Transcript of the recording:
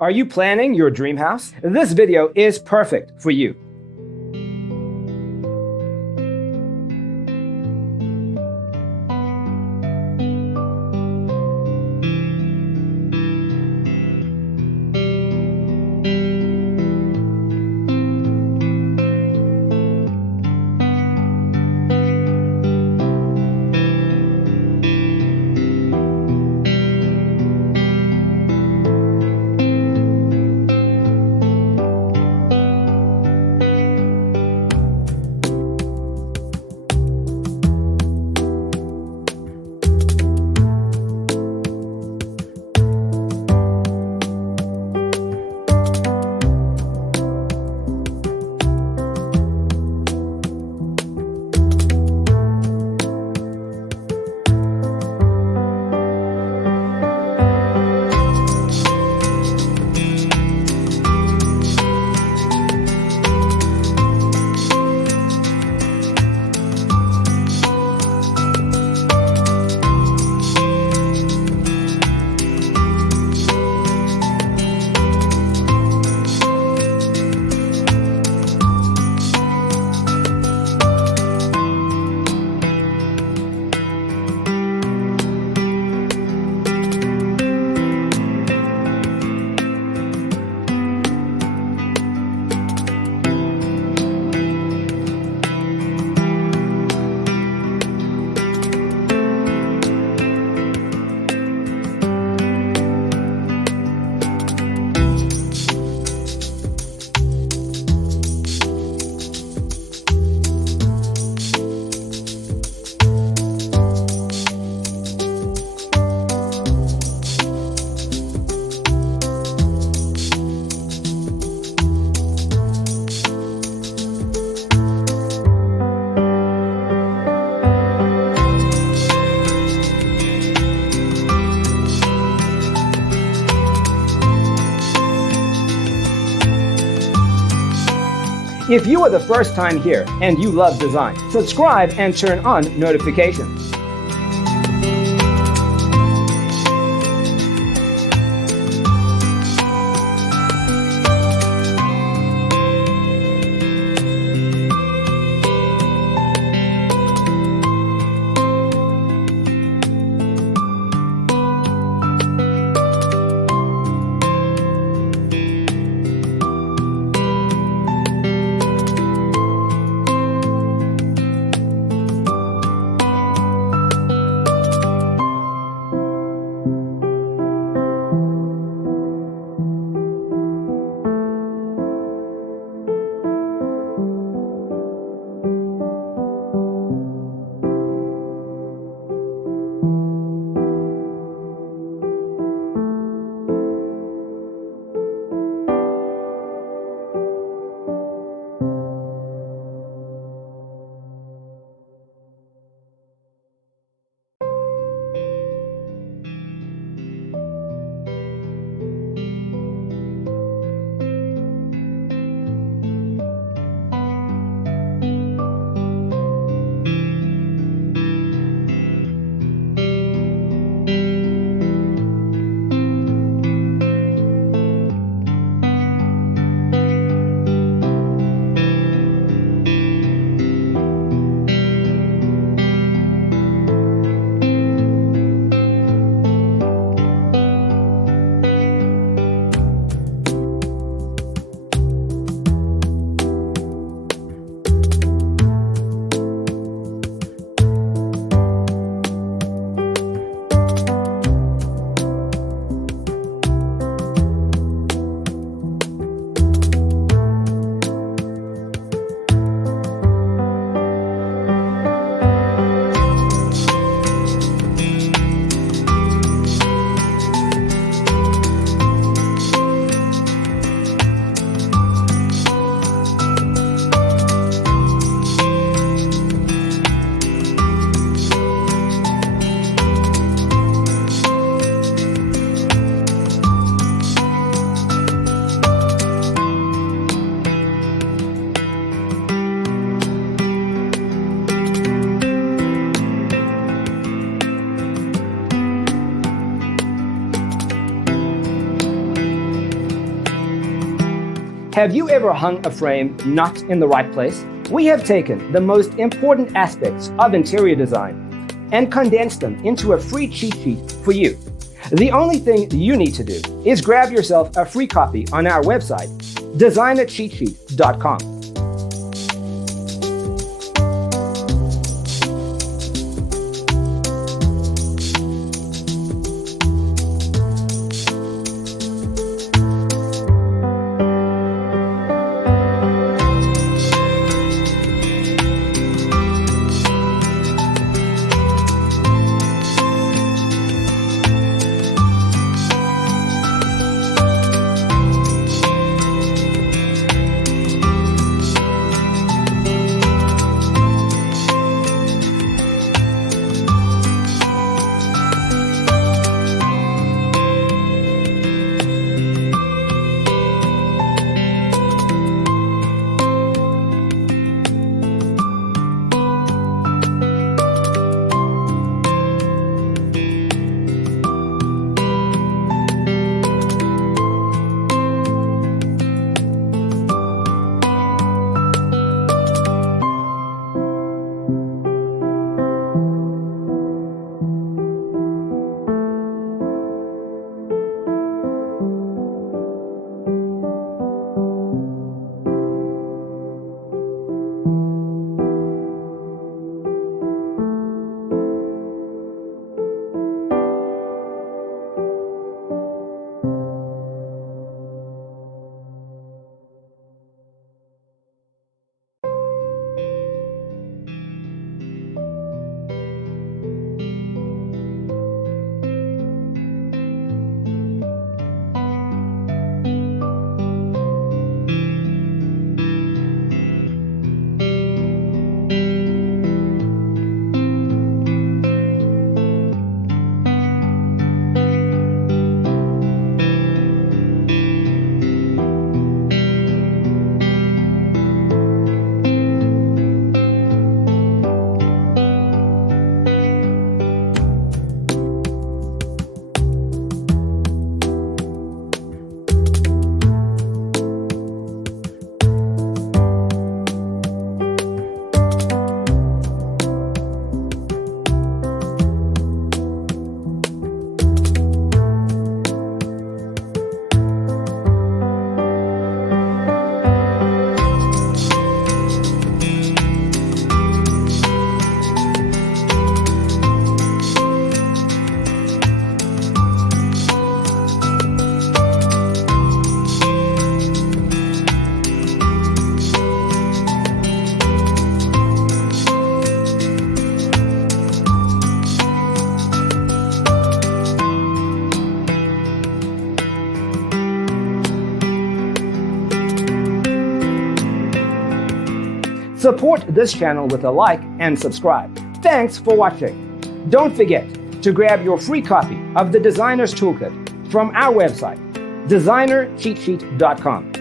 Are you planning your dream house? This video is perfect for you. If you are the first time here and you love design, subscribe and turn on notifications. Have you ever hung a frame not in the right place? We have taken the most important aspects of interior design and condensed them into a free cheat sheet for you. The only thing you need to do is grab yourself a free copy on our website, designercheatsheet.com. Support this channel with a like and subscribe. Thanks for watching. Don't forget to grab your free copy of the Designer's Toolkit from our website, designercheatsheet.com.